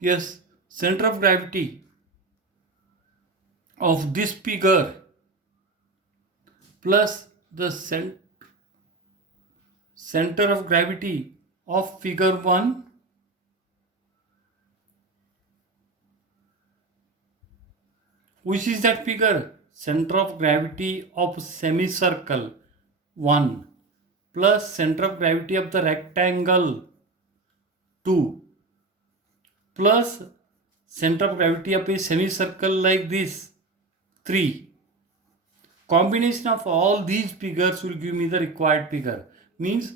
Yes, center of gravity of this figure plus the center of gravity of figure 1, which is that figure? Center of gravity of semicircle 1 plus center of gravity of the rectangle 2 plus center of gravity of a semicircle like this 3. Combination of all these figures will give me the required figure. Means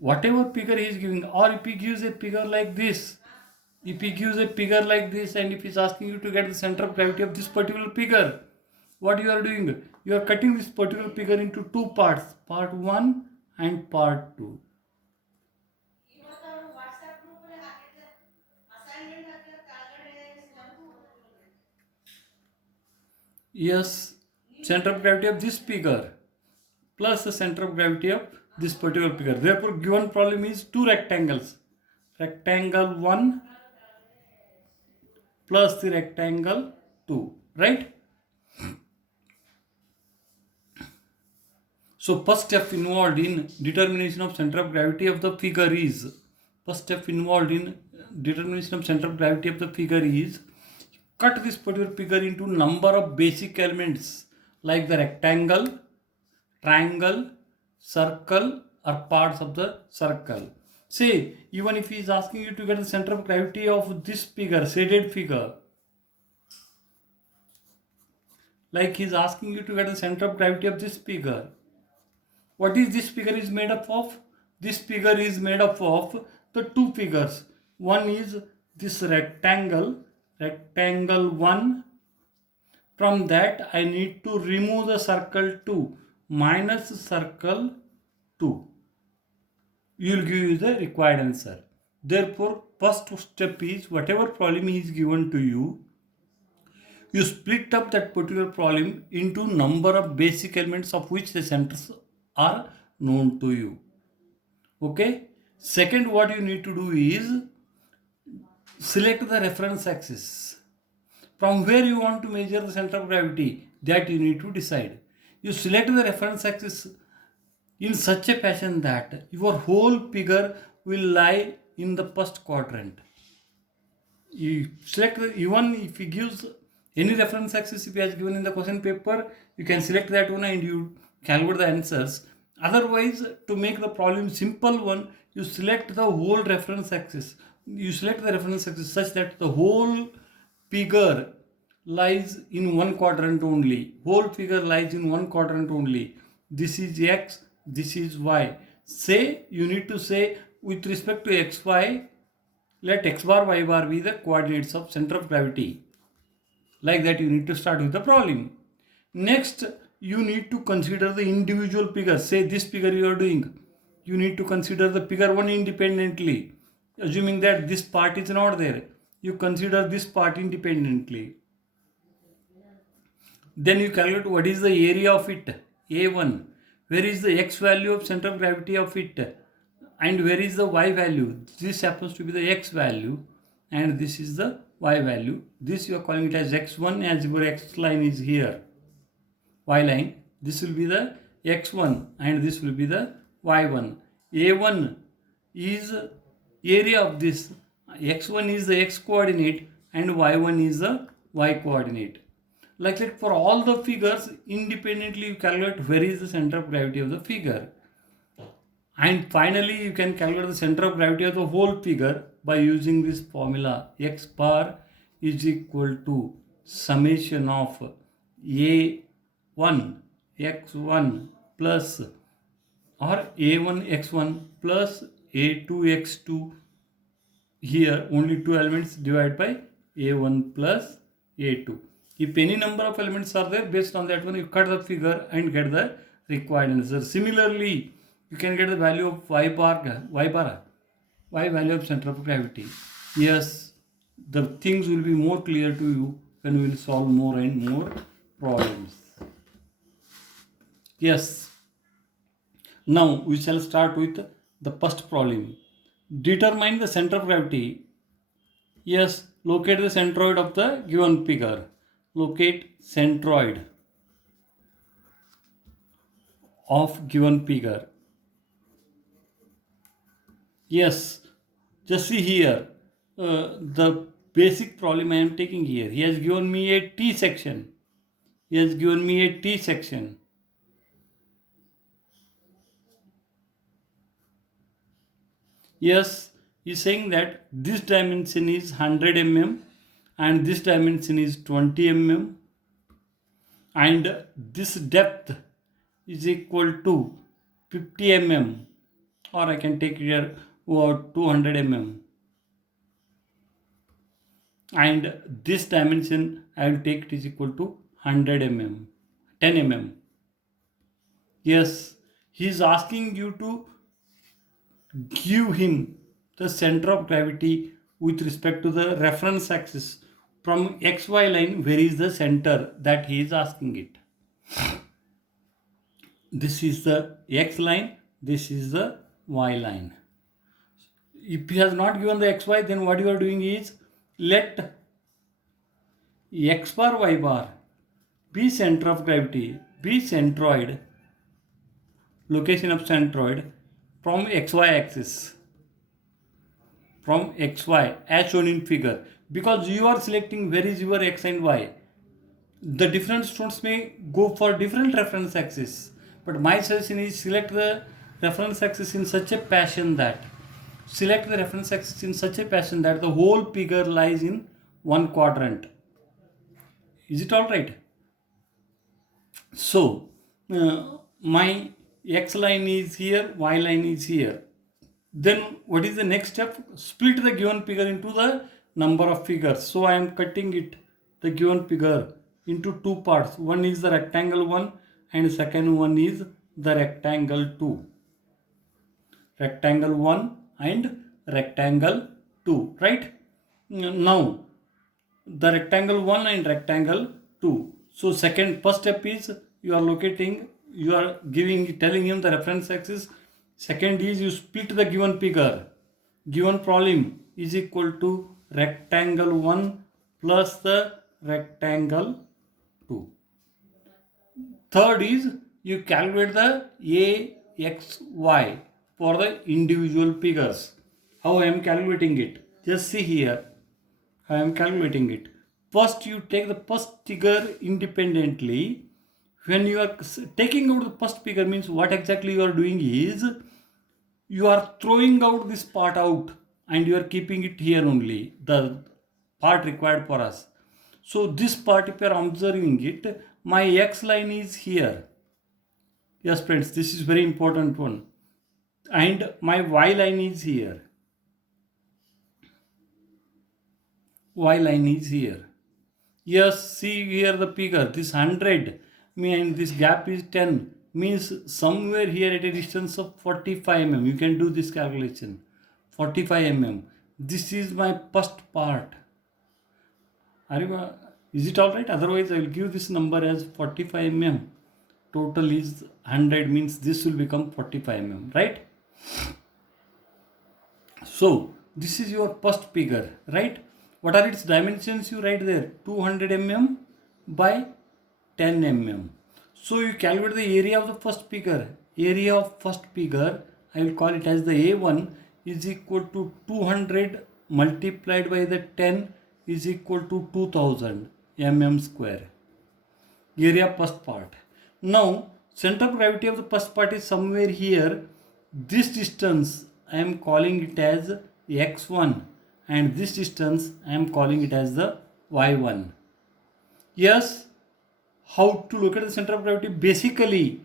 whatever figure he is giving, or if he gives a figure like this, if he gives a figure like this, and if he is asking you to get the center of gravity of this particular figure, what you are doing? You are cutting this particular figure into two parts, part 1 and part 2. Yes, center of gravity of this figure plus the center of gravity of this particular figure. Therefore, given problem is two rectangles. Rectangle 1 plus the rectangle 2, right? So first step involved in determination of center of gravity of the figure is, first step involved in determination of center of gravity of the figure is, cut this particular figure into number of basic elements like the rectangle, triangle, circle or parts of the circle. Say, even if he is asking you to get the center of gravity of this figure, shaded figure, like he is asking you to get the center of gravity of this figure. What is this figure is made up of? This figure is made up of the two figures. One is this rectangle, rectangle 1. From that I need to remove the circle 2 minus circle 2. You will give you the required answer. Therefore, first step is whatever problem is given to you, you split up that particular problem into number of basic elements of which the centers are known to you. Okay. Second, what you need to do is select the reference axis. From where you want to measure the center of gravity, that you need to decide. You select the reference axis in such a fashion that your whole figure will lie in the first quadrant. You select even if he gives any reference axis, if he has given in the question paper, you can select that one and you calculate the answers. Otherwise, to make the problem simple one, you select the whole reference axis. You select the reference axis such that the whole figure lies in one quadrant only. Whole figure lies in one quadrant only. This is x, this is y. Say, you need to say with respect to x, y, let x bar, y bar be the coordinates of center of gravity. Like that you need to start with the problem. Next, you need to consider the individual figures. Say this figure you are doing. You need to consider the figure 1 independently. Assuming that this part is not there, you consider this part independently. Then you calculate what is the area of it, A1. Where is the x value of center of gravity of it? And where is the y value? This happens to be the x value and this is the y value. This you are calling it as x1 as your x line is here. Y line. This will be the x1 and this will be the y1. A1 is area of this. X1 is the x coordinate and y1 is the y coordinate. Like that, for all the figures independently you calculate where is the center of gravity of the figure. And finally you can calculate the center of gravity of the whole figure by using this formula. X bar is equal to summation of A1 x1 plus or A1 x1 plus A2 x2. Here only two elements divided by A1 plus A2. If any number of elements are there, based on that one you cut the figure and get the required answer. Similarly, you can get the value of y value of center of gravity. Yes, the things will be more clear to you when we will solve more and more problems. Yes. Now we shall start with the first problem. Determine the center of gravity. Yes, locate the centroid of the given figure. Locate centroid of given figure. Yes, just see here. The basic problem I am taking here. He has given me a T section. He has given me a T section. Yes, he is saying that this dimension is 100 mm and this dimension is 20 mm and this depth is equal to 50 mm, or I can take here 200 mm, and this dimension I will take it is equal to 100 mm, 10 mm. Yes, he is asking you to give him the center of gravity with respect to the reference axis from xy line. Where is the center that he is asking it? This is the x line, this is the y line. If he has not given the xy, then what you are doing is let x bar y bar be center of gravity, be centroid, location of centroid from xy axis, from xy as shown in figure. Because you are selecting where is your x and y, the different students may go for different reference axis, but my suggestion is select the reference axis in such a fashion that the whole figure lies in one quadrant. Is it all right? So my x line is here, y line is here. Then what is the next step? Split the given figure into the number of figures. So I am cutting it, the given figure, into two parts. One is the rectangle 1 and second one is the rectangle 2. Rectangle 1 and rectangle 2, right? Now the rectangle 1 and rectangle 2. So first step is you are telling him the reference axis. Second is you split the given figure. Given problem is equal to rectangle 1 plus the rectangle 2. Third is you calculate the AXY for the individual figures. How I am calculating it? Just see here. I am calculating it. First, you take the first figure independently. When you are taking out the first figure, means what exactly you are doing is you are throwing out this part out and you are keeping it here only, the part required for us. So this part, if you are observing it, my x line is here. Yes friends, this is very important one. And my y line is here. Y line is here. Yes, see here the figure, this 100 means this gap is 10, means somewhere here at a distance of 45 mm. You can do this calculation. 45 mm. This is my first part. Is it alright? Otherwise, I will give this number as 45 mm. Total is 100, means this will become 45 mm, right? So, this is your first figure, right? What are its dimensions? You write there 200 mm by 10 mm. So you calculate the area of the first figure. Area of first figure, I will call it as the A1, is equal to 200 multiplied by the 10 is equal to 2000 mm square. Area first part. Now center of gravity of the first part is somewhere here. This distance I am calling it as x1 and this distance I am calling it as the y1. Yes, how to locate the center of gravity? Basically,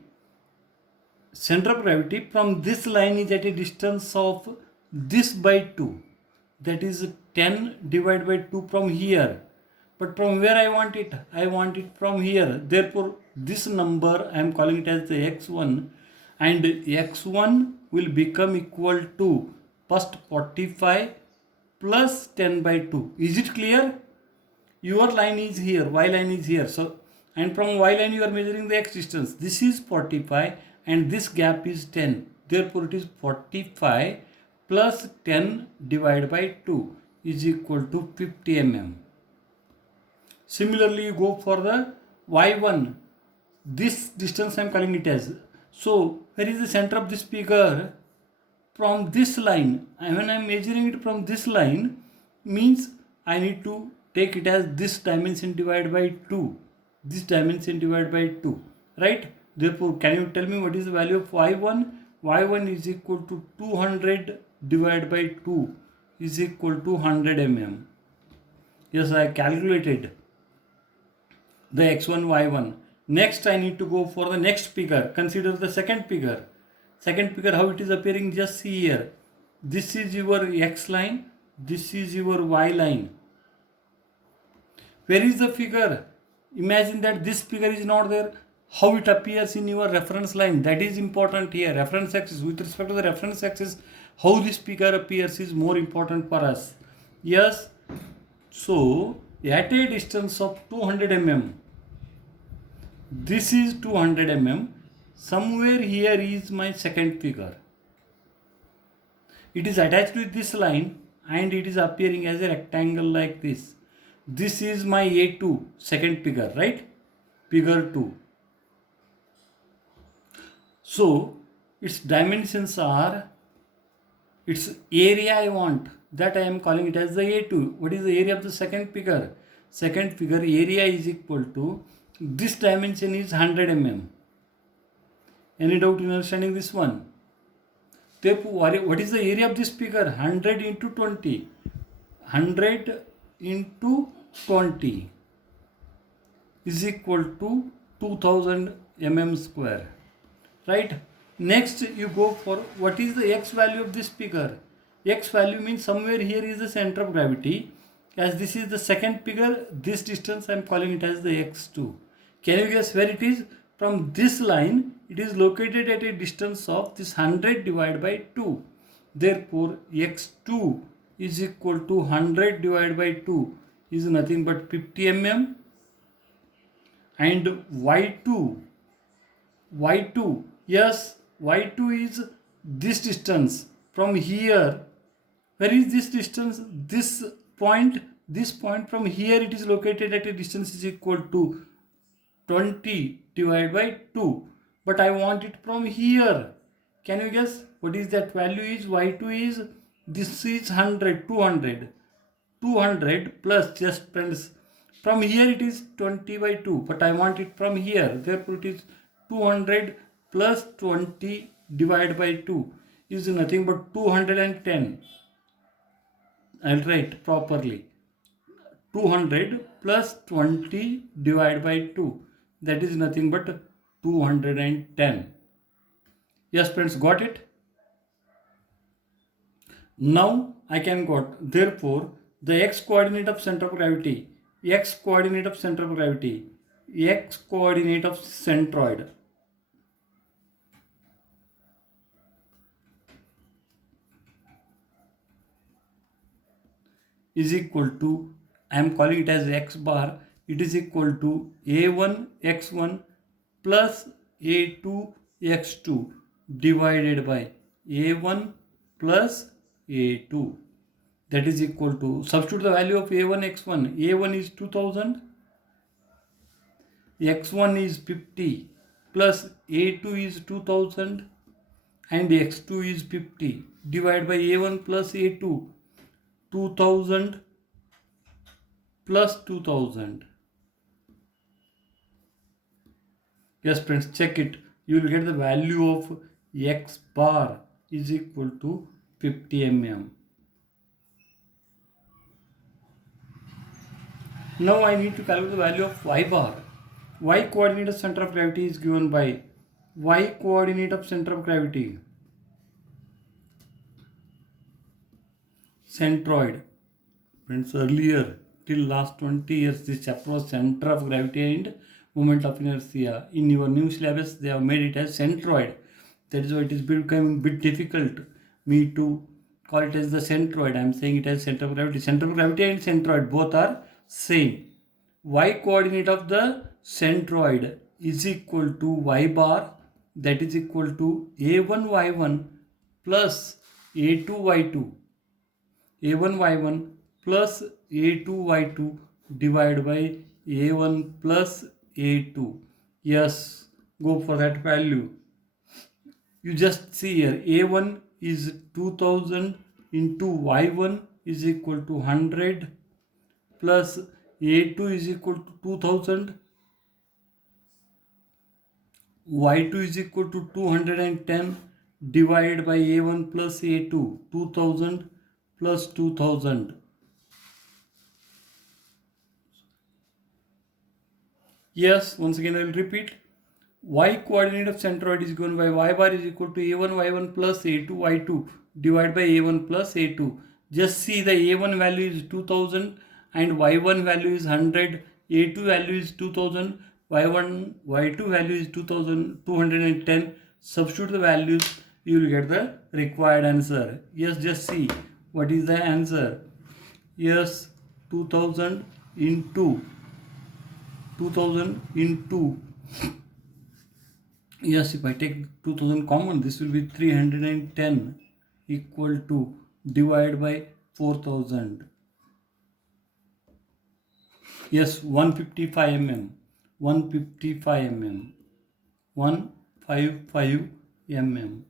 center of gravity from this line is at a distance of this by 2. That is 10 divided by 2 from here. But from where I want it? I want it from here. Therefore, this number I am calling it as the x1, and x1 will become equal to first 45 plus 10 by 2. Is it clear? Your line is here, y line is here. So, and from y line you are measuring the x distance. This is 45 and this gap is 10. Therefore, it is 45 plus 10 divided by 2. is equal to 50 mm. Similarly, you go for the y1. This distance I am calling it as. So, where is the center of this figure? From this line. And when I am measuring it from this line, means I need to take it as this dimension divided by 2. This dimension divided by 2. Right? Therefore, can you tell me what is the value of y1? y1 is equal to 200 divided by 2 is equal to 100 mm. Yes, I calculated the x1, y1. Next, I need to go for the next figure. Consider the second figure. Second figure, how it is appearing, just see here. This is your x line. This is your y line. Where is the figure? Imagine that this figure is not there. How it appears in your reference line. That is important here. Reference axis. With respect to the reference axis, how this figure appears is more important for us. Yes. So, at a distance of 200 mm, this is 200 mm. Somewhere here is my second figure. It is attached with this line and it is appearing as a rectangle like this. This is my A2, second figure, right? Figure 2. So, its dimensions are, its area I want, that I am calling it as the A2. What is the area of the second figure? Second figure area is equal to, this dimension is 100 mm. Any doubt in understanding this one? Therefore, what is the area of this figure? 100 into 20. 100 into 20 is equal to 2000 mm square. Right? Next, you go for what is the x value of this figure? X value means somewhere here is the center of gravity. As this is the second figure, this distance I am calling it as the x2. Can you guess where it is? From this line, it is located at a distance of this 100 divided by 2. Therefore, x2 is equal to 100 divided by 2 is nothing but 50 mm. And y2, yes, y2 is this distance from here. Where is this distance? This point from here it is located at a distance is equal to 20 divided by 2. But I want it from here. Can you guess what is that value is? y2 is, this is 100, 200 plus, just friends, from here it is 20 by 2, but I want it from here. Therefore it is 200 plus 20 divided by 2 is nothing but 210. I'll write properly. 200 plus 20 divided by 2. That is nothing but 210. Yes, friends, got it? Now I can got. Therefore, the x coordinate of center of gravity, x coordinate of centroid is equal to, I am calling it as x bar, it is equal to a1 x1 plus a2 x2 divided by a1 plus a2. That is equal to, substitute the value of a1 x1. a1 is 2000, x1 is 50 plus a2 is 2000 and x2 is 50 divided by a1 plus a2, 2000 plus 2000. Yes, friends, check it. You will get the value of x bar is equal to 50 mm. Now I need to calculate the value of y bar. Y coordinate of center of gravity is given by y coordinate of center of gravity, centroid. Friends, earlier till last 20 years this chapter was center of gravity and moment of inertia. In your new syllabus they have made it as centroid. That is why it is becoming a bit difficult me to call it as the centroid. I am saying it as center of gravity. Center of gravity and centroid both are same. Y coordinate of the centroid is equal to y bar, that is equal to a1 y1 plus a2 y2. a1 y1 plus A2Y2 divided by A1 plus A2. Yes, go for that value. You just see here, A1 is 2000 into Y1 is equal to 100 plus A2 is equal to 2000, Y2 is equal to 210 divided by A1 plus A2, 2000 plus 2000. Yes, once again I will repeat. Y coordinate of centroid is given by y bar is equal to a1 y1 plus a2 y2 divided by a1 plus a2. Just see the a1 value is 2000 and y1 value is 100, a2 value is 2000, y1 y2 value is 2210. Substitute the values, you will get the required answer. Yes, just see what is the answer. Yes, 2000 into yes, if I take 2000 common, this will be 310 equal to divide by 4000. Yes, 155 mm. 155 mm. 155 mm.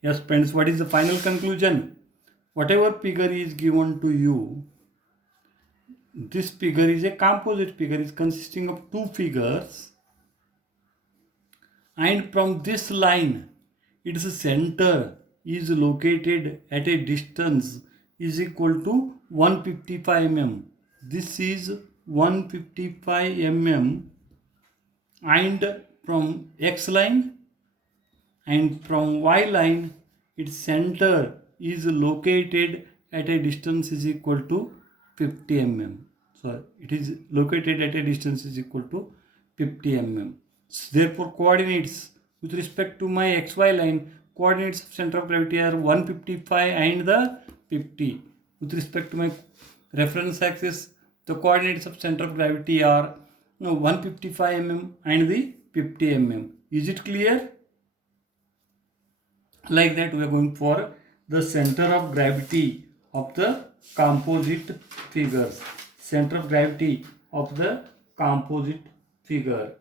Yes, friends, what is the final conclusion? Whatever figure is given to you, this figure is a composite figure, is consisting of two figures, and from this line its center is located at a distance is equal to 155 mm. This is 155 mm, and from x line and from y line its center is located at a distance is equal to 50 mm. So it is located at a distance is equal to 50 mm. Therefore, coordinates with respect to my xy line, coordinates of center of gravity are 155 and the 50. With respect to my reference axis, the coordinates of center of gravity are 155 mm and the 50 mm. Is it clear? Like that, we are going for the center of gravity of the composite figures. Center of gravity of the composite figure.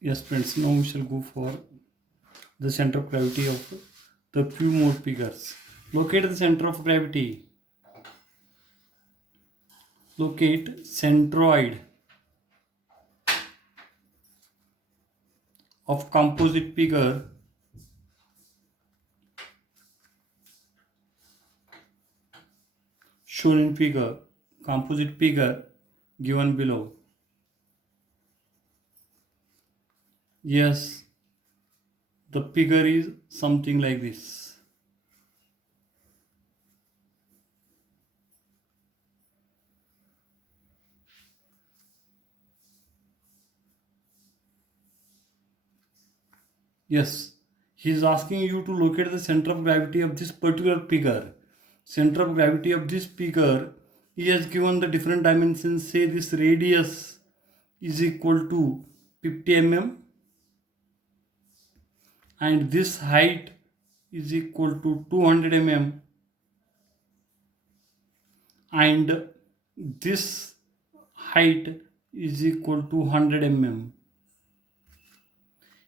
Yes, friends, now we shall go for the center of gravity of the few more figures. Locate the center of gravity. Locate centroid of composite figure shown in figure, composite figure given below. Yes, the figure is something like this. Yes, he is asking you to locate the center of gravity of this particular figure. Center of gravity of this figure, he has given the different dimensions. Say this radius is equal to 50 mm and this height is equal to 200 mm and this height is equal to 100 mm.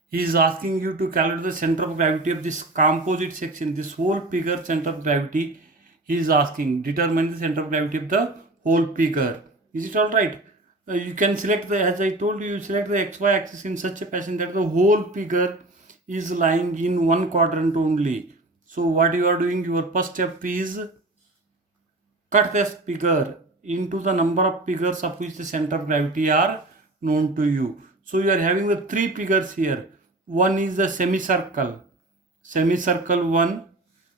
He is asking you to calculate the center of gravity of this composite section, this whole figure center of gravity. He is asking, determine the center of gravity of the whole figure. Is it all right? You can select the, as I told you, select the XY axis in such a fashion that the whole figure is lying in one quadrant only. So what you are doing, your first step is cut this figure into the number of figures of which the center of gravity are known to you. So you are having the three figures here. One is the semicircle, semicircle 1.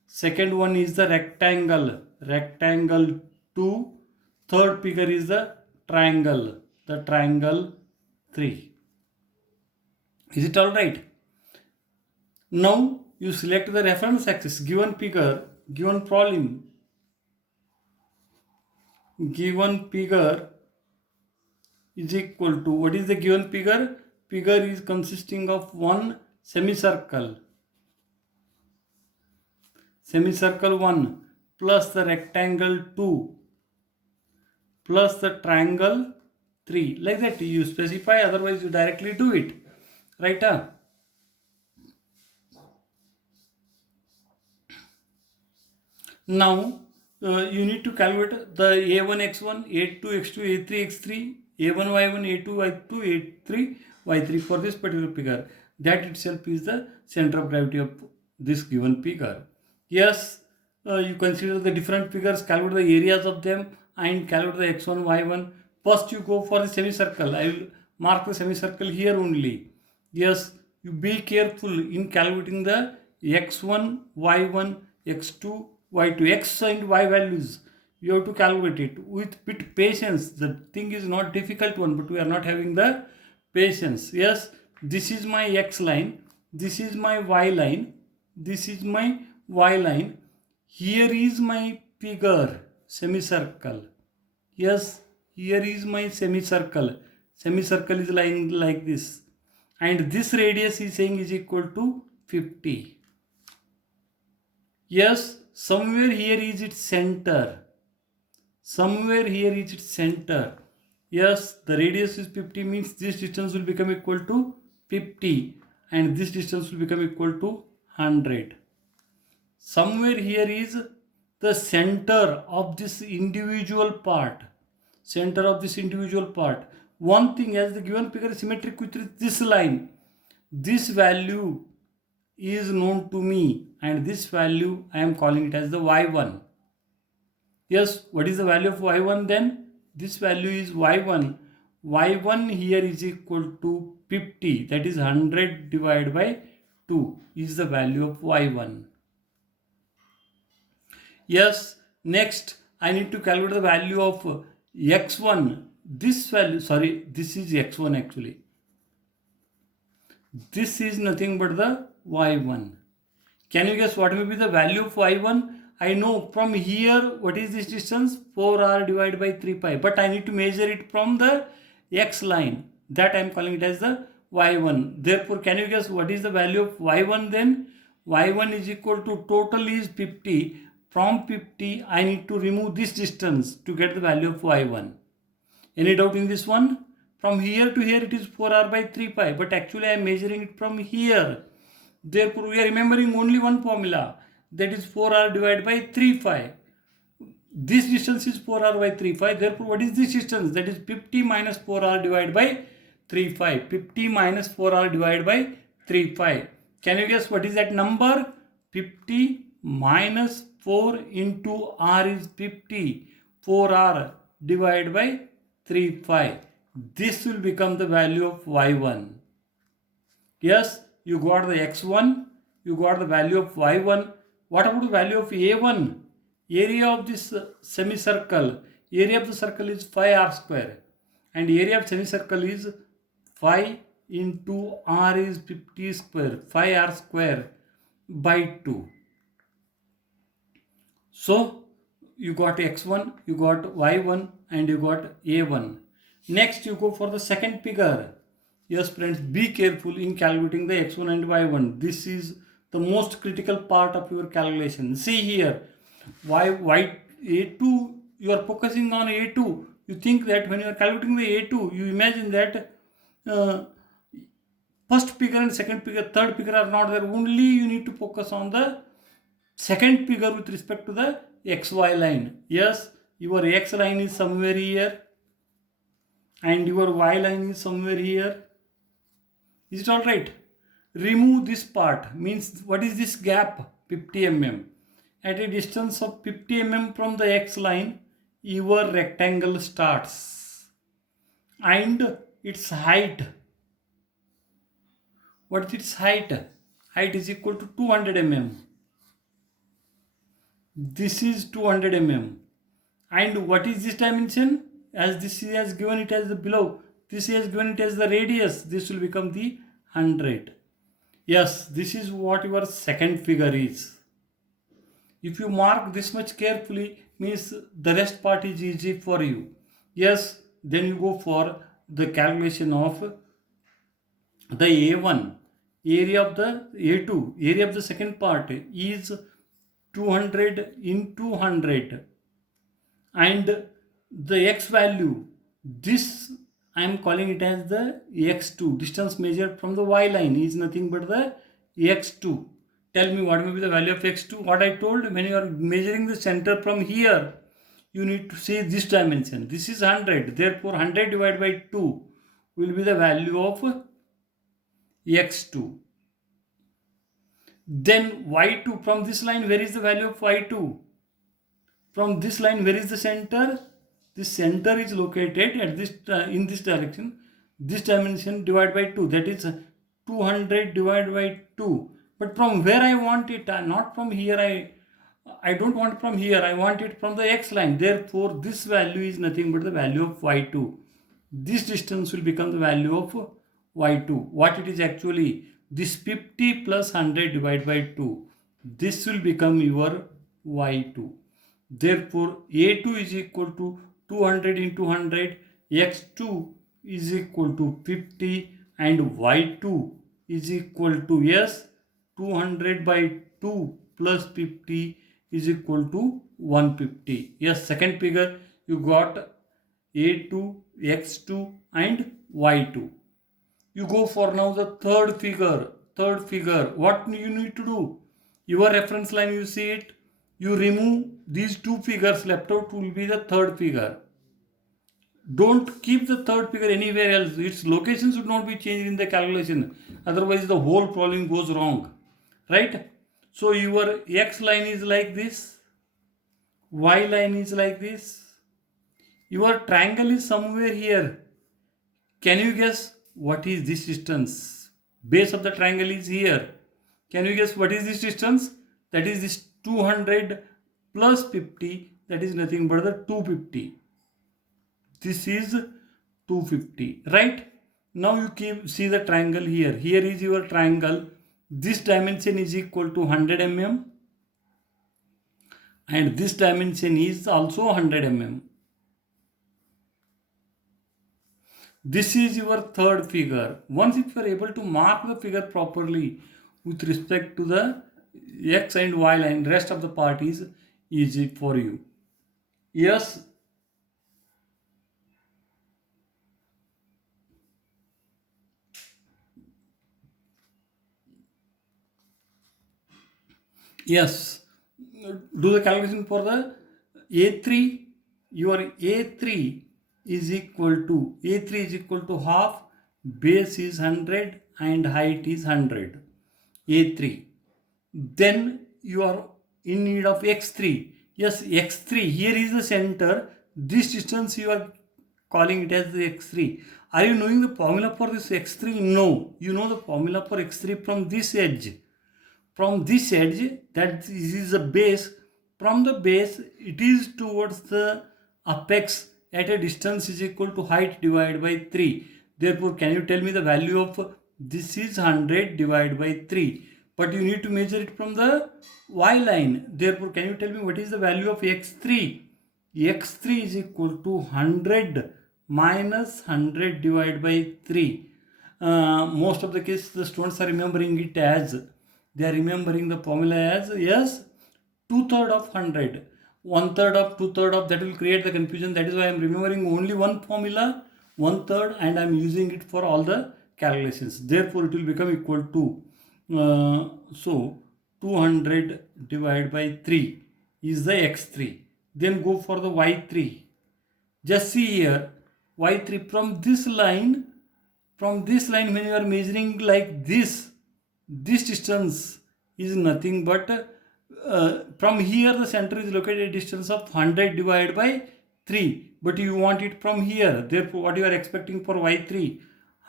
Second one is the rectangle, rectangle 2. Third figure is the triangle 3. Is it all right? Now you select the reference axis, given figure, given problem, given figure is equal to, what is the given figure? Figure is consisting of one semicircle, semicircle 1 plus the rectangle 2 plus the triangle 3. Like that you specify, otherwise you directly do it. Right? Now you need to calculate the a1 x1, a2 x2, a3 x3, a1 y1, a2 y2, a3 y3 for this particular figure. That itself is the center of gravity of this given figure. Yes, you consider the different figures, calculate the areas of them and calculate the x1, y1. First you go for the semicircle. I will mark the semicircle here only. Yes, you be careful in calculating the x1, y1, x2, y2, x and y values. You have to calculate it with bit patience. The thing is not difficult one, but we are not having the patience. Yes, this is my x line, this is my y line, this is my y line. Here is my figure, semicircle. Yes, here is my semicircle. Semicircle is lying like this. And this radius is saying is equal to 50. Yes, somewhere here is its center. Somewhere here is its center. Yes, the radius is 50 means this distance will become equal to 50 and this distance will become equal to 100. Somewhere here is the center of this individual part. Center of this individual part. One thing, as the given figure is symmetric with this line, this value is known to me and this value I am calling it as the y1. Yes, what is the value of y1 then? This value is y1. y1 here is equal to 50, that is 100 divided by 2 is the value of y1. Yes, next I need to calculate the value of x1. This value, sorry, this is x1 actually. This is nothing but the y1. Can you guess what may be the value of y1? I know from here what is this distance? 4r divided by 3 pi. But I need to measure it from the x line. That I am calling it as the y1. Therefore, can you guess what is the value of y1 then? y1 is equal to, total is 50. From 50, I need to remove this distance to get the value of y1. Any doubt in this one? From here to here it is 4r by 3 pi. But actually I am measuring it from here. Therefore, we are remembering only one formula. That is 4r divided by 3 pi. This distance is 4r by 3 pi. Therefore, what is this distance? That is 50 minus 4r divided by 3 pi. 50 minus 4r divided by 3 pi. Can you guess what is that number? 50 minus 4 into r is 50. 4r divided by 3, 5. This will become the value of y1. Yes, you got the x1, you got the value of y1. What about the value of a1? Area of this semicircle, area of the circle is 5r square, and area of semicircle is 5 into r is 50 square, 5r square by 2. So you got x1, you got y1, and you got a1. Next you go for the second figure. Yes friends, be careful in calculating the x1 and y1. This is the most critical part of your calculation. See here, y a2, you are focusing on a2. You think that when you are calculating the a2, you imagine that first figure and second figure, third figure are not there. Only you need to focus on the second figure with respect to the xy line. Yes, your x line is somewhere here and your y line is somewhere here. Is it all right? Remove this part, means what is this gap? 50 mm. At a distance of 50 mm from the x line, your rectangle starts, and its height, what is its height? Height is equal to 200 mm. This is 200 mm. And what is this dimension? As this has given it as the below, this has given it as the radius. This will become the 100. Yes, this is what your second figure is. If you mark this much carefully, means the rest part is easy for you. Yes, then you go for the calculation of the A1. Area of the A2, area of the second part is 200 into 100. And the x value, this I am calling it as the x2. Distance measured from the y line is nothing but the x2. Tell me what may be the value of x2. What I told, when you are measuring the center from here, you need to see this dimension. This is 100. Therefore, 100 divided by 2 will be the value of x2. Then y2, from this line, where is the value of y2? From this line, where is the center? The center is located at this in this direction. This dimension divided by 2, that is 200 divided by 2. But from where I want it, not from here. I don't want from here. I want it from the x line. Therefore, this value is nothing but the value of y2. This distance will become the value of y2. What it is actually? This 50 plus 100 divided by 2. This will become your y2. Therefore, A2 is equal to 200 into 100, x2 is equal to 50, and y2 is equal to, yes, 200 by 2 plus 50 is equal to 150. Yes, second figure you got A2, x2 and y2. You go for now the third figure. Third figure, what you need to do? Your reference line, you see it. You remove these two figures, left out will be the third figure. Don't keep the third figure anywhere else. Its location should not be changed in the calculation. Otherwise, the whole problem goes wrong. Right? So, your x line is like this. Y line is like this. Your triangle is somewhere here. Can you guess what is this distance? Base of the triangle is here. Can you guess what is this distance? That is this 200 plus 50, that is nothing but the 250. This is 250, right? Now you see the triangle here. Here is your triangle. This dimension is equal to 100 mm. And this dimension is also 100 mm. This is your third figure. Once if you are able to mark the figure properly with respect to the x and y line, rest of the part is easy for you. Yes. Yes. Do the calculation for the A3. Your A3 is equal to half, base is 100 and height is 100. A3. Then your in need of x3. Yes, x3, here is the center. This distance you are calling it as the x3. Are you knowing the formula for this x3? No. You know the formula for x3 from this edge. From this edge, that is the base. From the base, it is towards the apex at a distance is equal to height divided by 3. Therefore, can you tell me the value of this is 100 divided by 3. But you need to measure it from the y line. Therefore, can you tell me what is the value of x3? x3 is equal to 100 minus 100 divided by 3. Most of the cases the students are remembering it as, they are remembering the formula as, yes, 2/3 of 100, 1/3 of 2/3 of, that will create the confusion. That is why I am remembering only one formula, 1/3, and I am using it for all the calculations. Therefore, it will become equal to, so 200 divided by 3 is the x3. Then go for the y3. Just see here, y3 from this line, when you are measuring like this distance is nothing but, from here the center is located at a distance of 100 divided by 3, but you want it from here. Therefore, what you are expecting for y3,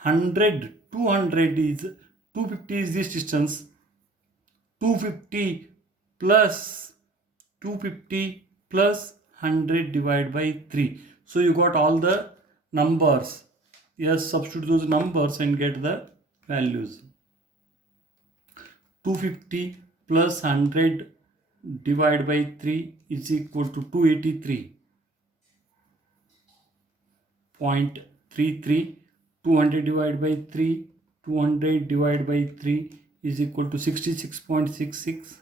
200 is 250 is this distance, 250 plus 250 plus 100 divided by 3. So you got all the numbers. Yes, substitute those numbers and get the values. 250 plus 100 divided by 3 is equal to 283.33. 200 divided by 3, 200 divided by 3 is equal to 66.66.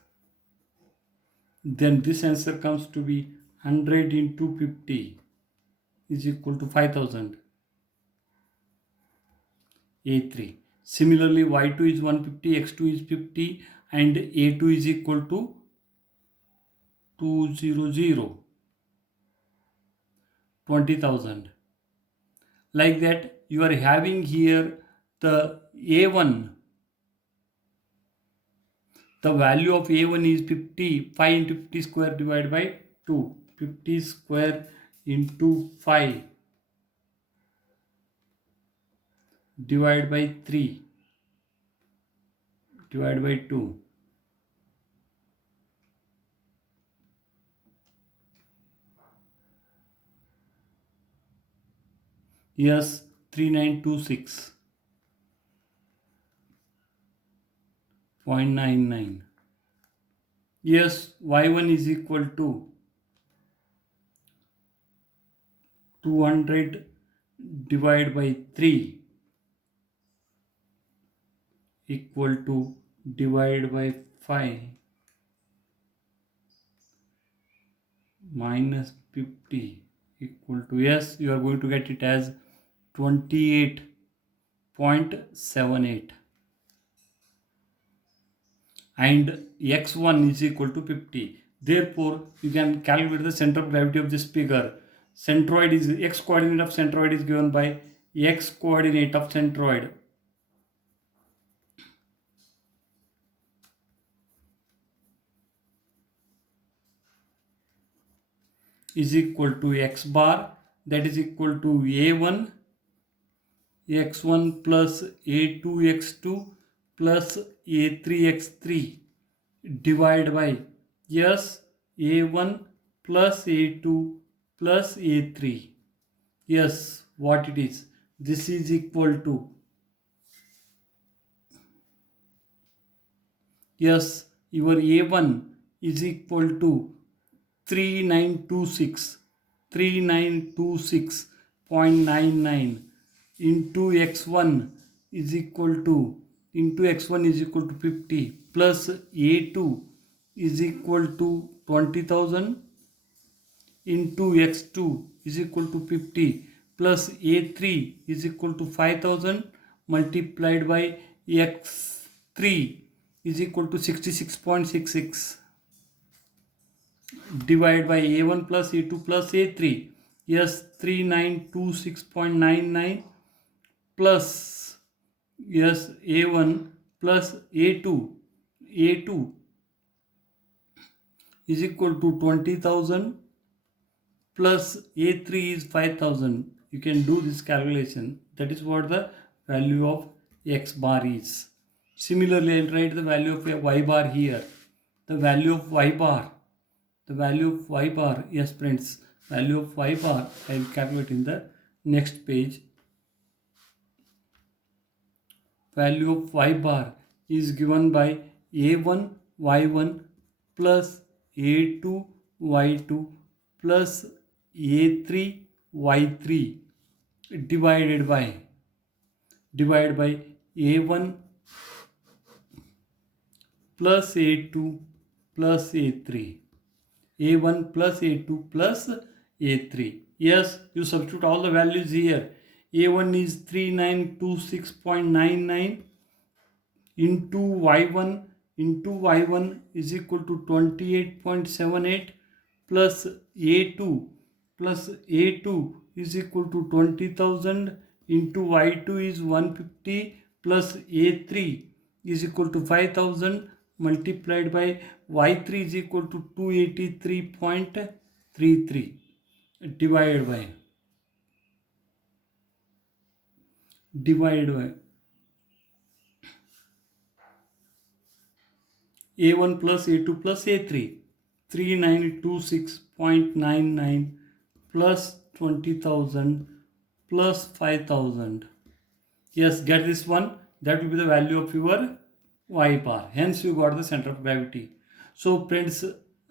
Then this answer comes to be 100 into 50 is equal to 5000. A3. Similarly, y2 is 150, x2 is 50, and a2 is equal to 200, 20,000. Like that, you are having here the a1. The value of a1 is 50, 5 into 50 square divided by 2. 50 square into 5 divided by 3 divided by 2. Yes, 3926.99. Yes, y1 is equal to 200 divided by 3 equal to divided by 5 minus 50 equal to, yes, you are going to get it as 28.78, and x1 is equal to 50. Therefore, you can calculate the center of gravity of this figure. Centroid is, x coordinate of centroid is given by x coordinate of centroid is equal to x bar, that is equal to a1 x1 plus a2 x2 plus a3 x3 divided by, yes, a1 plus a2 plus a3. Yes, what it is? This is equal to, yes, your a1 is equal to 3926.99 into x1 is equal to, 50 plus a2 is equal to 20,000 into x2 is equal to 50 plus a3 is equal to 5000 multiplied by x3 is equal to 66.66 divided by a1 plus a2 plus a3. Yes, 3926.99 plus, yes, a1 plus a2 is equal to 20,000 plus A3 is 5,000. You can do this calculation. That is what the value of X bar is. Similarly, I'll write the value of Y bar here. The value of Y bar. Yes friends, value of Y bar I will calculate in the next page. Value of Y bar is given by A1 Y1 plus A2 Y2 plus A3 Y3 divided by A1 plus A2 plus A3. A1 plus A2 plus A3. Yes, you substitute all the values here. A1 is 3926.99 into Y1 is equal to 28.78 plus A2 is equal to 20,000 into Y2 is 150 plus A3 is equal to 5,000 multiplied by Y3 is equal to 283.33 divided by A1 plus A2 plus A3. 3926.99 plus 20,000 plus 5,000. Yes, get this one. That will be the value of your Y bar. Hence, you got the center of gravity. So, friends,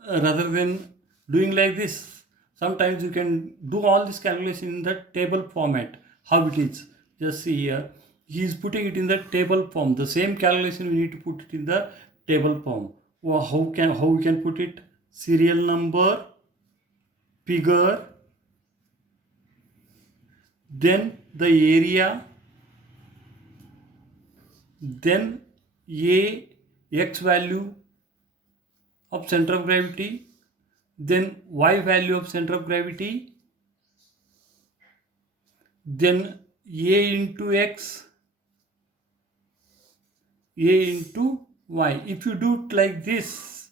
rather than doing like this, sometimes you can do all this calculation in the table format. How it is? Just see here. He is putting it in the table form. The same calculation we need to put it in the table form. Well, how we can put it? Serial number, figure, then the area, then X value of center of gravity, then Y value of center of gravity, then A into X, A into Y. If you do it like this,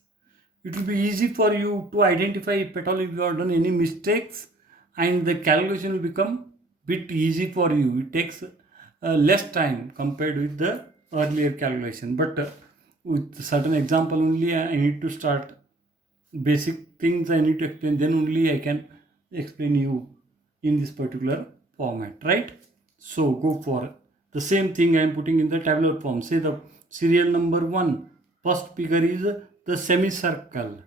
it will be easy for you to identify if at all if you have done any mistakes, and the calculation will become bit easy for you. It takes less time compared with the earlier calculation. But with certain example only I need to start. Basic things I need to explain, then only I can explain you in this particular format, right? So go for the same thing I am putting in the tabular form. Say the serial number 1, first figure is the semicircle.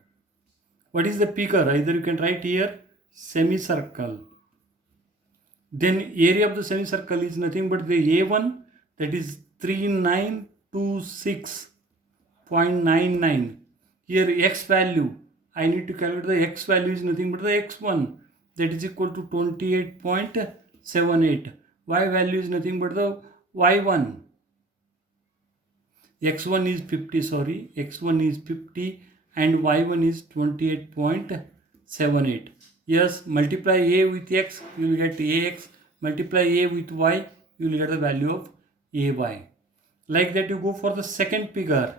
What is the figure? Either you can write here semicircle. Then area of the semicircle is nothing but the A1, that is 3926.99. Here X value, I need to calculate the X value is nothing but the X1, that is equal to 28.78. Y value is nothing but the Y1. X1 is 50 and Y1 is 28.78. Yes, multiply A with X, you will get AX. Multiply A with Y, you will get the value of AY. Like that, you go for the second figure.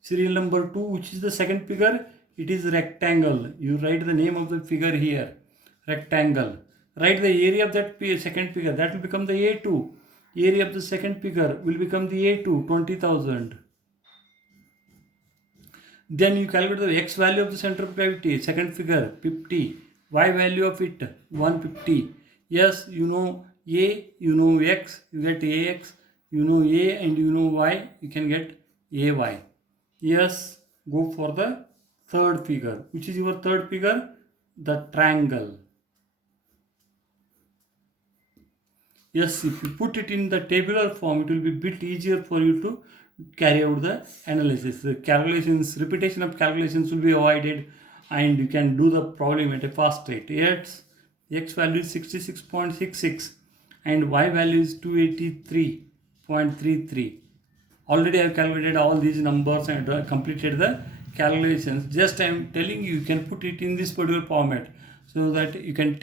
Serial number 2, which is the second figure, it is rectangle. You write the name of the figure here, rectangle. Write the area of that second figure, that will become the A2. Area of the second figure will become the A2, 20,000. Then you calculate the X value of the center of gravity, second figure, 50. Y value of it, 150. Yes, you know A, you know X, you get AX. You know A and you know Y, you can get AY. Yes, go for the third figure. Which is your third figure? The triangle. Yes, if you put it in the tabular form, it will be a bit easier for you to carry out the analysis. The calculations, repetition of calculations will be avoided, and you can do the problem at a fast rate. Yes, X value is 66.66 and Y value is 283.33. Already I have calculated all these numbers and completed the calculations. Just I am telling you, you can put it in this particular format so that you can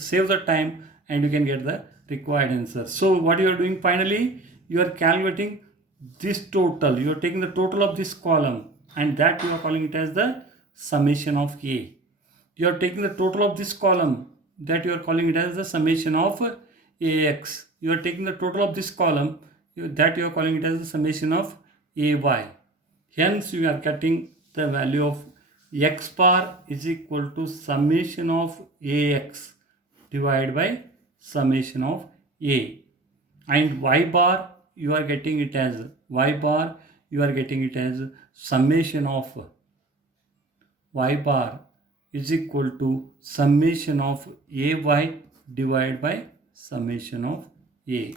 save the time and you can get the required answer. So what you are doing finally, you are calculating this total. You are taking the total of this column and that you are calling it as the summation of A. You are taking the total of this column, that you are calling it as the summation of AX. You are taking the total of this column, that you are calling it as the summation of AY. Hence, you are getting the value of X bar is equal to summation of AX divided by summation of A. And Y bar, you are getting it as summation of Y bar is equal to summation of AY divided by summation of A.